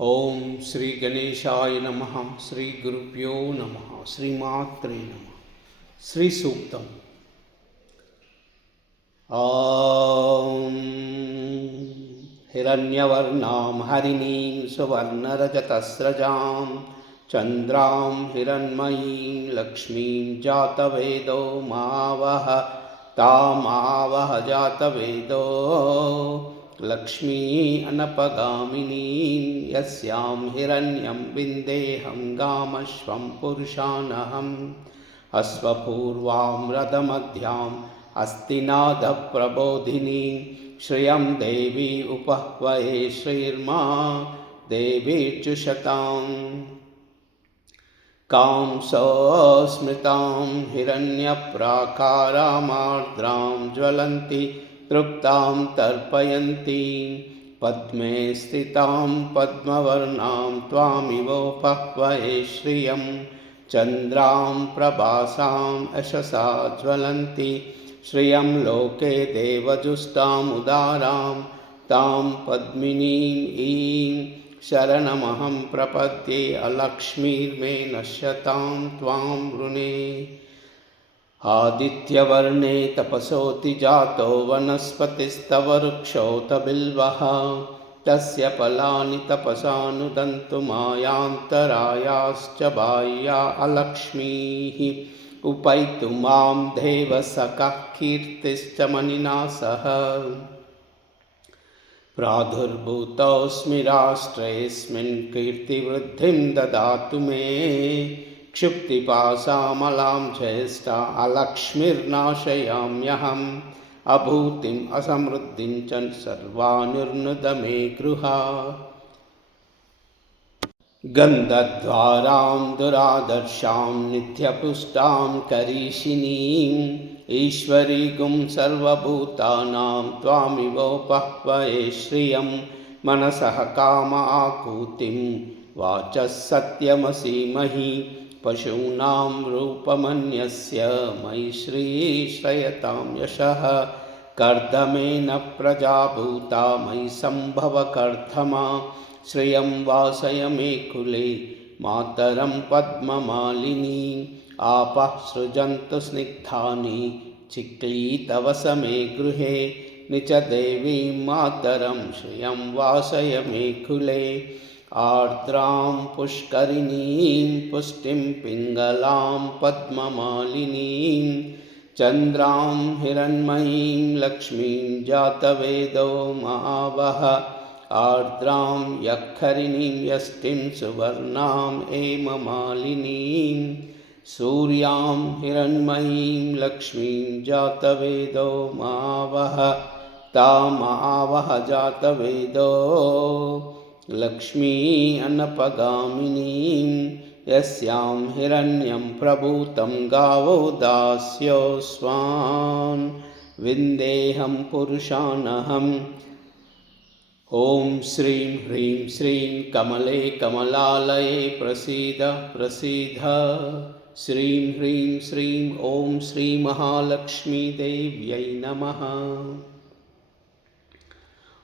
ఓం శ్రీ గణేశాయ నమః. శ్రీ గురుభ్యో నమః. శ్రీమాత్రే నమః. శ్రీ సూక్తం. ఆం హిరణ్యవర్ణాం హరిణీం సువర్ణరజతస్రజాం చంద్రాం హిరణ్మయీం లక్ష్మీం జాతవేదో మావహ తామావహ జాతవేదో లక్ష్మీ అనపగామినీం యస్యాం హిరణ్యం విందేహం గామశ్వం పురుషానహం అశ్వపూర్వాం రథమధ్యాం అస్తినాదప్రబోధినీం శ్రియం దేవీ ఉపహ్వయే శ్రీర్మా దేవీర్జుషతాం కాంసోస్మృతాం హిరణ్యప్రాకారామార్ద్రాం జ్వలంతి తృప్తాం తర్పయంతీం పద్మే స్థితాం పద్మవర్ణాం త్వామివోపహ్వయే శ్రియం చంద్రాం ప్రభాసాం యశసా జ్వలంతి శ్రియం లోకే దేవజుష్టాముదారాం తాం పద్మినీం ఈం శరణమహం ప్రపద్యే అలక్ష్మీర్మే నశ్యతాం త్వాం వృణే. ఆదిత్యవర్ణే తపసోతి జాతో వనస్పతిస్తవ వృక్షోత బిల్వః తస్య ఫలాని తపసానుదంతు మాయాంతరాయాశ్చ బాహ్యా అలక్ష్మీః ఉపైతు మాం దేవ సఖః కీర్తిశ్చ మణినా సహ. ప్రాదుర్భూతోऽస్మి రాష్ట్రేऽస్మిన్ కీర్తివృద్ధిం దదాతు మే क्षुप्तिपाशामलां ज्येष्ठा अलक्ष्मीर्नाशयाम्यहम् अभूतिम् असमृद्धिं च सर्वानुर्नुद मे गृहा. गन्धद्वारां दुरादर्शां नित्यपुष्टां करीषिणीम् ईश्वरीगुं सर्वभूतानां त्वामिवोपह्वये श्रियं मनसः काम आकूतिं वाचः सत्यमसीमहि पशूनां रूपमन्यस्य मयि श्रीश्रयतां यशः. कर्दमेन प्रजाभूता मयि सम्भव कर्दमा श्रियं वासय मे कुले मातरं पद्ममालिनी. आपः सृजन्तु स्निग्धानि चिक्लीतवस मे गृहे निच देवीं मातरं श्रियं वासय मे कुले. आर्द्रां पुष्करिणीं पुष्टिं पिङ्गलां पद्ममालिनीं चन्द्रां हिरण्मयीं लक्ष्मीं जातवेदो मावह. आर्द्रां यक्खरिणीं यष्टिं सुवर्णां हेममालिनीं सूर्यां हिरण्मयीं लक्ष्मीं जातवेदो मावह तामावह जातवेदो लक्ष्मी अनपगामिनीं यस्यां हिरण्यं प्रभूतं गावो दास्योऽस्वान् विन्देहं पुरुषानहम्. ॐ श्रीं ह्रीं श्रीं कमले कमलालये प्रसीद प्रसीद. श्रीं ह्रीं श्रीं ॐ श्रीमहालक्ष्मीदेव्यै नमः.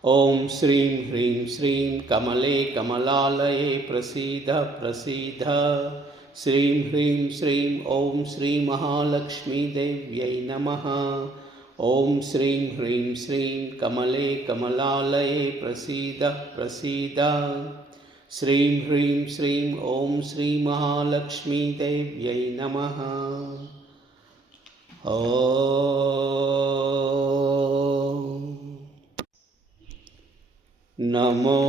ॐ श्रीं ह्रीं श्रीं कमले कमलालये प्रसीद प्रसीद. श्रीं ह्रीं श्रीं ॐ श्रीमहालक्ष्मीदेव्यै नमः. ॐ श्रीं ह्रीं श्रीं कमले कमलालये प्रसीद प्रसीद. श्रीं ह्रीं श्रीं ॐ श्रीमहालक्ष्मीदेव्यै नमः. नमो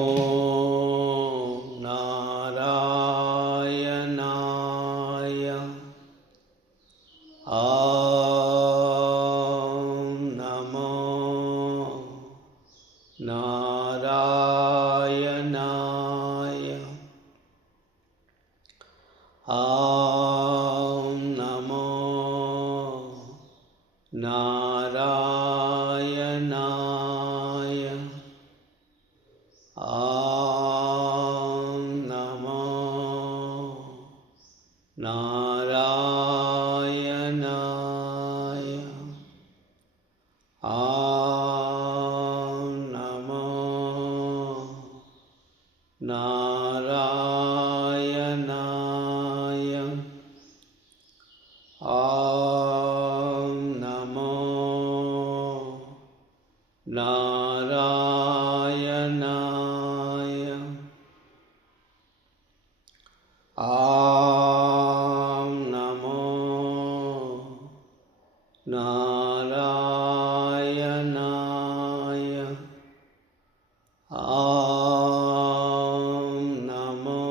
नारायणाय. नमो नारायणाय. नमो नारायणाय. नमो नारायणाय. नमो नारायणाय. ॐ नमो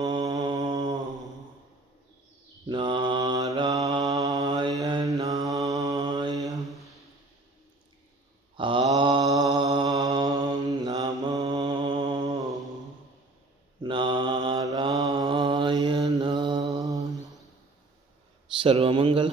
नारायणाय। ॐ नमो नारायणाय। सर्वमंगल।